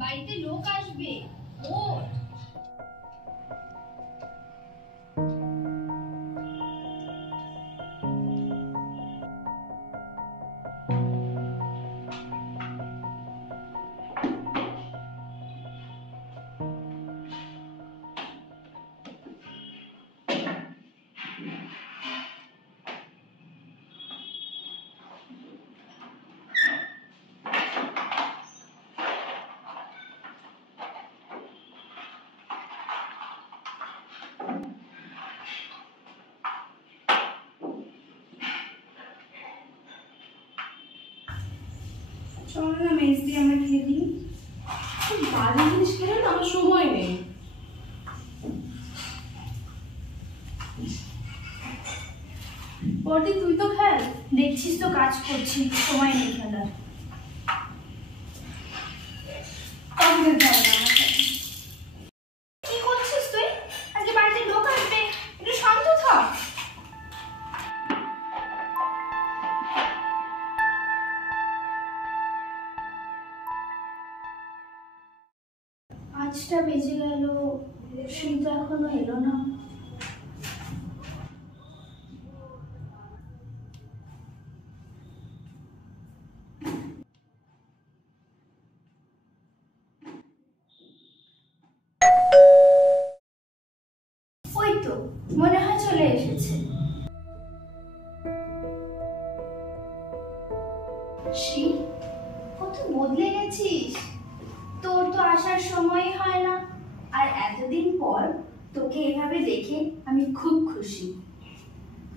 বাড়িতে লোক আসবে। ওঠ। চলো না মেজ দিয়ে আমরা খেয়ে দিই। বাজে জিনিস খেলে না আমার সময় নেই। বড়দি তুই তো খেল, দেখছিস তো কাজ করছি, সময় নেই খেলার। কি করছিস তুই? আজকে বাড়িতে লোক আসবে, একটু শান্ত থাক। আজটা বেজে গেল, শীত এখনো এলো না। ওই তো মনে হয় চলে এসেছে। শ্রী, কত বদলে গেছিস। তোর তো আসার সময় হয় না, আর এতদিন পর তোকে এভাবে দেখে আমি খুব খুশি।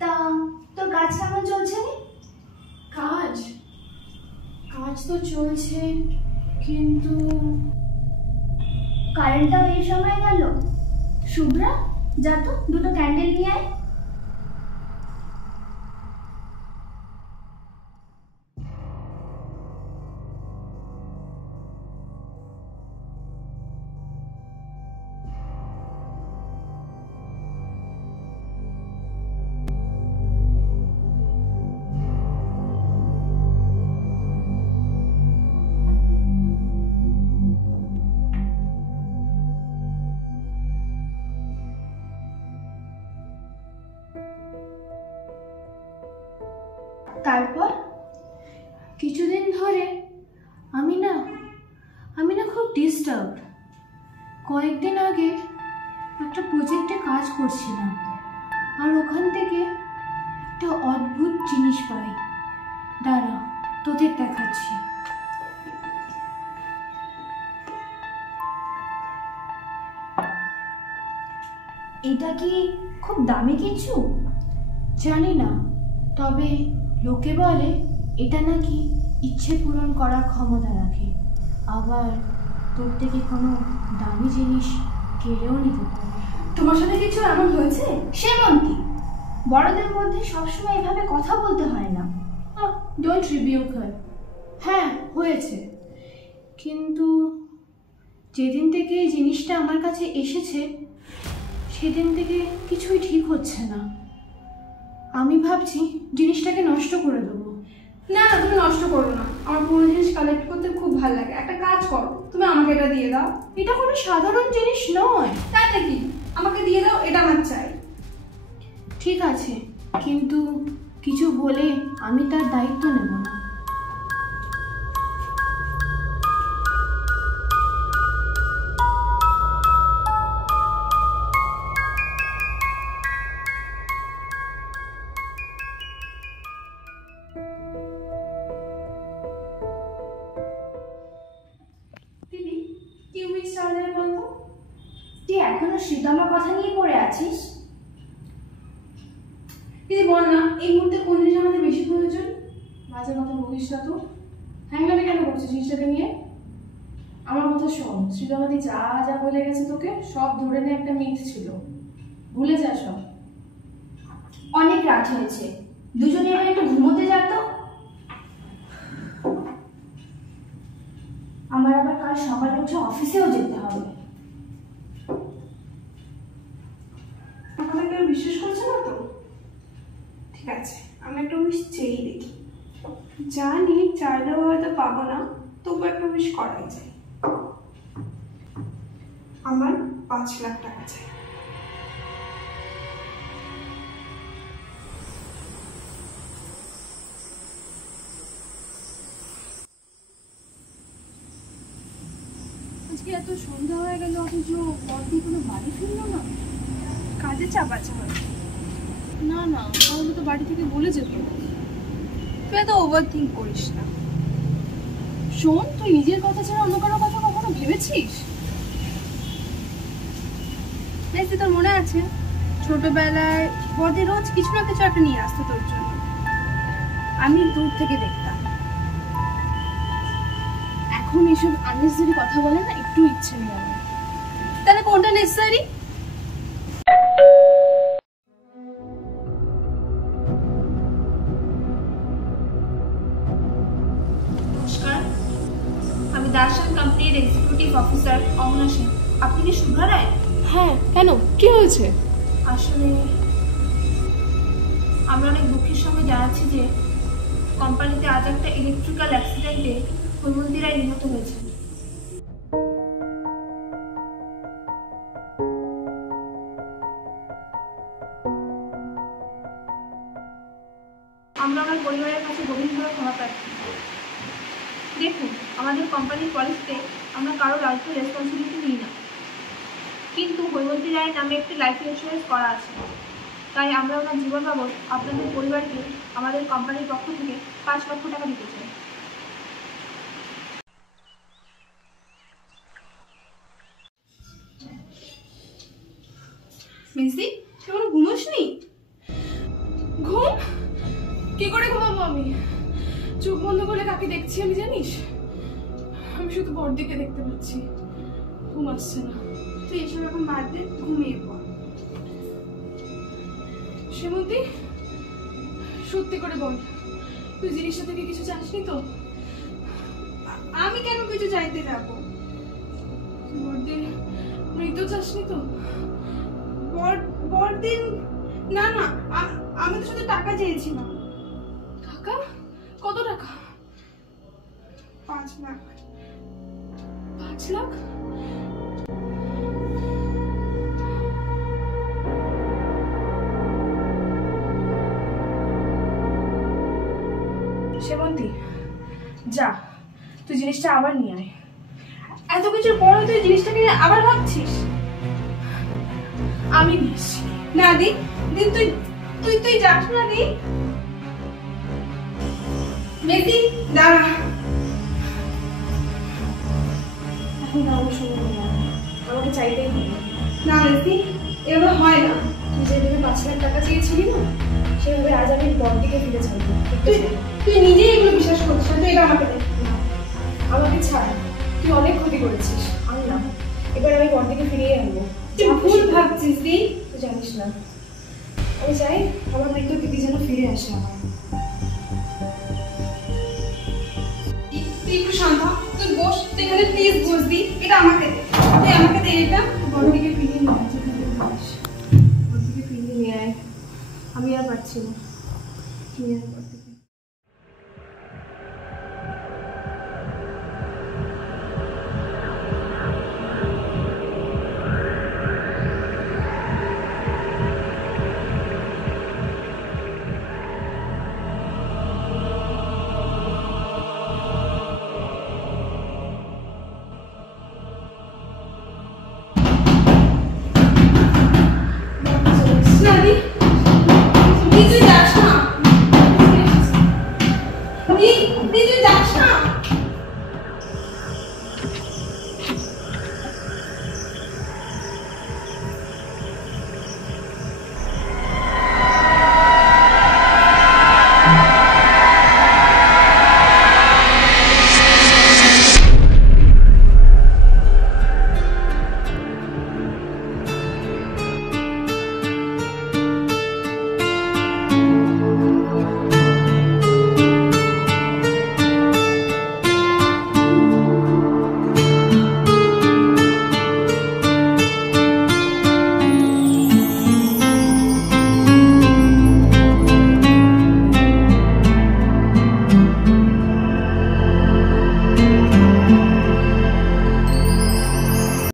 তা তোর কাজ কেমন চলছে রে? কাজ কাজ তো চলছে, কিন্তু কারেন্টটাও এই সময় গেল। শুভ্রা, যা তো দুটো ক্যান্ডেল নিয়ে আয়। তারপর কিছুদিন ধরে আমি না খুব ডিস্টার্ব। কয়েকদিন আগে একটা প্রজেক্টে কাজ করছিলাম, আর ওখান থেকে একটা অদ্ভুত জিনিস পাই। দাঁড়া, তোদের দেখাচ্ছি। এটা কি খুব দামি কিছু? জানি না, তবে লোকে বলে এটা নাকি ইচ্ছে পূরণ করার ক্ষমতা রাখে। আবার তোর থেকে কোনো দামি জিনিস কেড়েও নিতে পারে। তোমার সাথে কিছু এমন হয়েছে? সেমন্তি, বড়দের মধ্যে সবসময় এভাবে কথা বলতে হয় না। ডোন্ট রিবিউক হার। হ্যাঁ হয়েছে, কিন্তু যেদিন থেকে এই জিনিসটা আমার কাছে এসেছে সেদিন থেকে কিছুই ঠিক হচ্ছে না। আমি ভাবছি জিনিসটাকে নষ্ট করে দেবো। না না, তুমি নষ্ট করো না। আমার পুরো জিনিস কালেক্ট করতে খুব ভালো লাগে। একটা কাজ করো, তুমি আমাকে এটা দিয়ে দাও। এটা কোনো সাধারণ জিনিস নয়। তাই নাকি? আমাকে দিয়ে দাও, এটা আমার চাই। ঠিক আছে, কিন্তু কিছু বলে আমি তার দায়িত্ব নেব না। দিদি, কি উইচ চার্জার বলতো? তুই এখনো শ্রীতমার কথা নিয়ে পড়ে আছিস? দিদি বল না, এই মুহূর্তে কোন জিনিস আমাদের বেশি প্রয়োজন? বাজে কথা বলিস না তো। হ্যাংলামে কেন করছিস জিনিসটাকে নিয়ে? আমার কথা শোন, শ্রীতমাদি যা যা বলে গেছে তোকে সব ধরে নিয়ে একটা মিথ ছিল, ভুলে যা সব। অনেক রাত হয়েছে, দুজনে এবার একটু ঘুমোতে যা তো। আমার আবার কাল সকালে উঠে অফিসেও যেতে হবে। আমাকে কেউ বিশ্বাস করছে না তো? ঠিক আছে, আমি একটা উইশ চেয়েই দেখি। জানি চাইলেও হয়তো পাবো না, তবু একটা উইশ করাই যায়। আমার 5 লাখ টাকা চাই। আজকে এত সন্ধ্যা হয়ে গেল অথচ বর্দি কোনো বাড়ি ফিরলো না। কাজে চাপ আছে হয়তো। না না, তাহলে তো বাড়ি থেকে বলে যেত। তুই এত ওভার থিঙ্ক করিস না। শোন, তুই নিজের কথা ছাড়া অন্য কারো কথা কখনো ভেবেছিস? মেসি, তোর মনে আছে ছোটবেলায় বর্দি রোজ কিছু না কিছু একটা নিয়ে আসতো তোর জন্য? আমি দূর থেকে দেখতাম। এখন এসব আননেসেসারি কথা বলে না একটু ইচ্ছে নেই আমার। তাহলে কোনটা নেসেসারি? নমস্কার, আমি দার্শন কোম্পানির এক্সিকিউটিভ অফিসার অমনা সেন। আপনি কি শুভ্রা রায়? হ্যাঁ, কেন, কি হয়েছে? আসলে আমরা অনেক দুঃখের সঙ্গে জানাচ্ছি যে কোম্পানিতে আজ একটা ইলেকট্রিক্যাল অ্যাক্সিডেন্টে হৈমন্তী রায় নিহত হয়েছে। আমরা আমার পরিবারের কাছে গভীরভাবে ক্ষমা প্রার্থী। দেখুন, আমাদের কোম্পানির পলিসিতে আমরা কারো লাইফের রেসপন্সিবিলিটি নিই না, কিন্তু হৈমন্তী রায়ের নামে একটি লাইফ ইন্স্যুরেন্স করা আছে। তাই আমরা ওনার জীবন বাবদ আপনাদের পরিবারকে আমাদের কোম্পানির পক্ষ থেকে 5 লক্ষ টাকা দিতে চাই। মেসি, তুই কোনো ঘুমোসনি? ঘুম? কি করে ঘুমাবো আমি? চোখ বন্ধ করলে কাকে দেখছি আমি জানিস? আমি শুধু বর্দিকে দেখতে পাচ্ছি। ঘুম আসছে না। তুই এসব এখন বাদ দে, ঘুমিয়ে পড়। শ্রীমতী, সত্যি করে বল, তুই জিনিসটা থেকে কিছু চাসনি তো? আমি কেন কিছু চাইতে যাবো? বর্দির মৃত্যু চাসনি তো? বড়দিন না না, আমি তো শুধু টাকা চেয়েছিলাম। টাকা? কত টাকা? 5 লাখ। 5 লাখ? সেবন্তী, যা, তুই জিনিসটা আবার নিয়ে আয়। এত কিছুর পরও তুই জিনিসটাকে আবার ভাবছিস? আমি নিয়ে এসছি। না দিন, দিন তুই তুই তুই যাস না দিন। মেসি, দাঁড়া। এখন আমার সময় নেই আর। আমাকে চাইতেই হবে। না মেসি, এভাবে হয় না। তুই যেভাবে 5 লাখ টাকা চেয়েছিলি না, সেভাবে আজ আমি বর্দিকে ফিরে চাইবো। তুই তুই নিজেই এগুলো বিশ্বাস করছিস না, তুই এটা আমাকে দে। আমাকে ছাড়, তুই অনেক ক্ষতি করেছিস। আমি না, এবার আমি বর্দিকে ফিরিয়ে আনবো। তুই ভুল ভাবছিস দিন। তুই জানিস না, আমি চাই আমার মৃত্যুর দিদি যেন ফিরে আসে আমার। তুই একটু শান্ত হ, তুই বস, তুই এখানে প্লিজ বস দি। এটা আমাকে দে, তুই আমাকে দে এটা। বর্দিকে ফিরিয়ে নিয়ে আয়, যেখানে পারিস। বর্দিকে ফিরিয়ে নিয়ে আয়, আমি আর পারছি না।